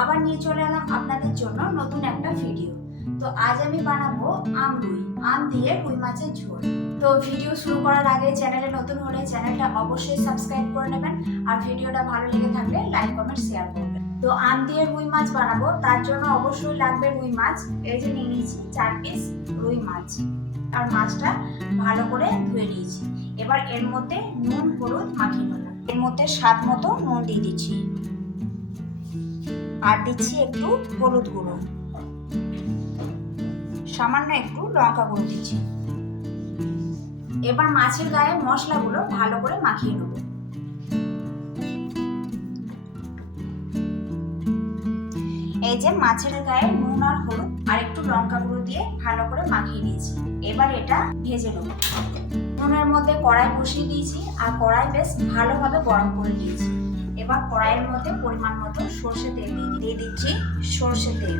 আবার নিয়ে চলে এলাম আপনাদের জন্য নতুন একটা ভিডিও তো আজ আমি বানাবো আম রুই, আম দিয়ে রুই মাছের ঝোল। তো ভিডিও শুরু করার আগে চ্যানেলে নতুন হলে চ্যানেলটা অবশ্যই সাবস্ক্রাইব করে নেবেন আর ভিডিওটা ভালো লেগে থাকলে লাইক কমেন্ট শেয়ার করবেন। তো আম দিয়ে রুই মাছ বানাবো, তার জন্য অবশ্যই লাগবে রুই মাছ। এই যে নিয়ে নিয়েছি চার পিস রুই মাছ। আর মাছটা ভালো করে ধুয়ে নিয়েছি। এবার এর মধ্যে নুন, হলুদ, মাখিয়ে নেব এর মধ্যে স্বাদ মতো নুন দিয়ে দিচ্ছি। আর দিচ্ছি একটু হলুদ গুঁড়ো। সামান্য একটু লঙ্কা গুঁড়ো দিচ্ছি। এবার মাছের গায়ে মশলাগুলো ভালো করে মাখিয়ে নেব। এই যে মাছের গায়ে নুন আর হলুদ আর একটু লঙ্কা গুঁড়ো দিয়ে ভালো করে মাখিয়ে নিয়েছি। এবার এটা ভেজে নেব। নুনের মধ্যে কড়াই বসিয়ে দিয়েছি আর কড়াই বেশ ভালোভাবে গরম করে নিয়েছি। এবার কড়াইয়ের মধ্যে পরিমাণ মতো সর্ষে তেল দিয়ে দিচ্ছি সর্ষে তেল।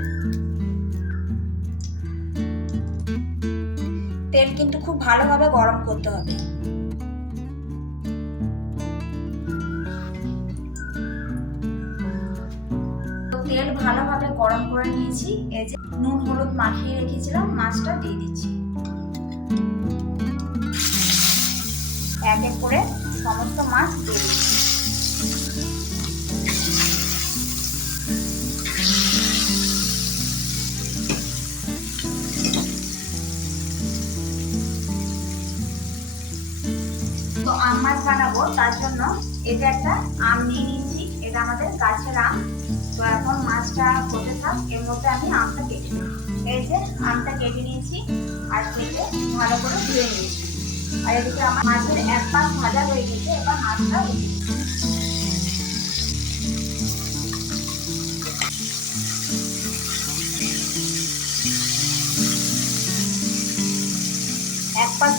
তেল কিন্তু খুব ভালোভাবে গরম করতে হবে। তেল ভালোভাবে গরম করে নিয়েছি। এই যে নুন, হলুদ মাখিয়ে রেখেছিলাম, মাছটা দিয়ে দিচ্ছি। এক এক করে সমস্ত মাছ দিয়ে দিচ্ছি। তো আম মাছ বানাবো, তার জন্য এটা একটা আম নিয়ে নিয়েছি। এটা আমাদের গাছের আম। তো এখন মাছটা হতে থাক, এর মধ্যে আমি আমটা কেটে এই যে আমটা কেটে নিয়েছি, আর কেটে ভালো করে ধুয়ে নিয়েছি। আর এদিকে আমার মাছের এক পাশ ভাজা হয়ে গেছে, এবার মাছটা রেখে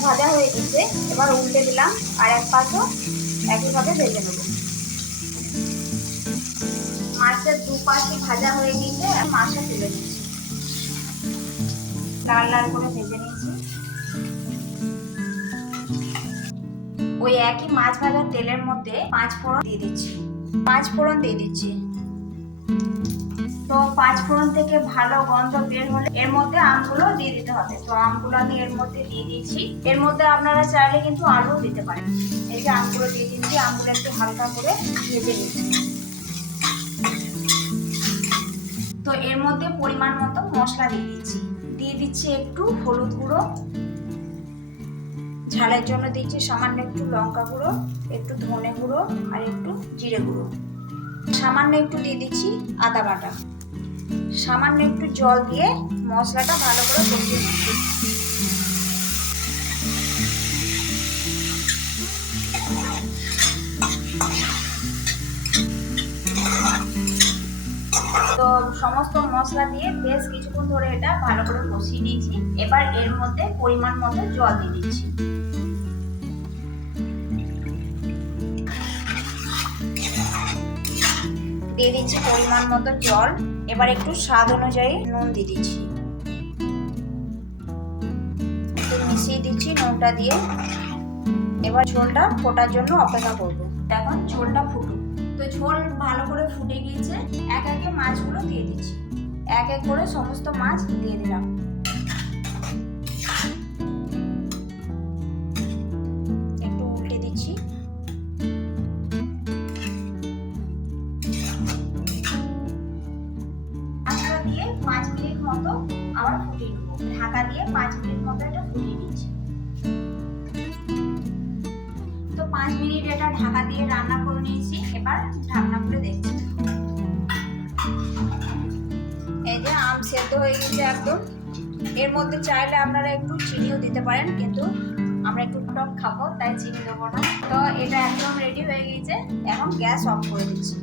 ভাজা হয়ে গেছে। এবার উল্টে দিলাম আর এক পাশও একইভাবে ভেজে নেব। দু পাশই ভাজা হয়ে গেছে, আর মাছটা তুলে নিচ্ছি। লাল লাল করে ভেজে নিয়েছি ওই একই মাছ ভাজার তেলের মধ্যে পাঁচ ফোড়ন দিয়ে দিচ্ছি। পাঁচ ফোড়ন দিয়ে দিচ্ছি। তো পাঁচ ফোড়ন থেকে ভালো গন্ধ বের হলে এর মধ্যে আমগুলো দিয়ে দিতে হবে। তো আমগুলো আমি এর মধ্যে দিয়ে দিয়েছি। এর মধ্যে আপনারা চাইলে কিন্তু আলু দিতে পারেন। এই যে আমগুলো দিয়ে দিচ্ছি আমগুলো একটু হালকা করে ভেজে নিচ্ছি তো এর মধ্যে পরিমাণ মতো মশলা দিয়ে দিচ্ছি দিয়ে দিচ্ছি একটু হলুদ গুঁড়ো। ঝালের জন্য দিচ্ছি সামান্য একটু লঙ্কা গুঁড়ো, একটু ধনে গুঁড়ো আর একটু জিরে গুঁড়ো। সামান্য একটু দিয়ে দিচ্ছি আদা বাটা। সামান্য একটু জল দিয়ে মশলাটা ভালো করে কষিয়ে নেব। তো সমস্ত মশলা দিয়ে বেশ কিছুক্ষণ ধরে এটা ভালো করে কষিয়ে নিয়েছি। এবার এর মধ্যে পরিমাণ মতো জল দিয়ে দিচ্ছি। দিয়ে দিচ্ছি পরিমাণ মতো জল। এবার একটু স্বাদ অনুযায়ী নুন দিয়ে দিচ্ছি। মিশিয়ে দিচ্ছি নুনটা দিয়ে। এবার ঝোলটা ফোটার জন্য অপেক্ষা করব। এখন ঝোলটা ফুটুক। তো ঝোল ভালো করে ফুটে গিয়েছে। এক একে মাছগুলো দিয়ে দিচ্ছি। এক এক করে সমস্ত মাছ দিয়ে দিলাম। আবার ফুটিয়ে নেব। ঢাকা দিয়ে পাঁচ মিনিট মতো এটা ফুটিয়ে নিচ্ছি। তো পাঁচ মিনিট এটা ঢাকা দিয়ে রান্না করে নিয়েছি, এবার ঢাকনা খুলে দেখছি। এই যে আম সেদ্ধ হয়ে গেছে একদম। এর মধ্যে চাইলে আপনারা একটু চিনিও দিতে পারেন, কিন্তু আমরা একটু টক খাব, তাই চিনি দেবো না। তো এটা একদম রেডি হয়ে গেছে, এখন গ্যাস অফ করে দিচ্ছি।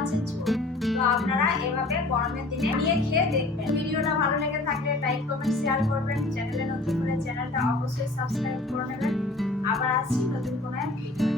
মাছের ঝোল তো আপনারা এভাবে গরমের দিনে নিয়ে খেয়ে দেখবেন। ভিডিওটা ভালো লেগে থাকলে লাইক কমেন্ট শেয়ার করবেন। চ্যানেলে নতুন হলে চ্যানেলটা অবশ্যই সাবস্ক্রাইব করে নেবেন। আবার আসছি নতুন কোনো এক ভিডিও।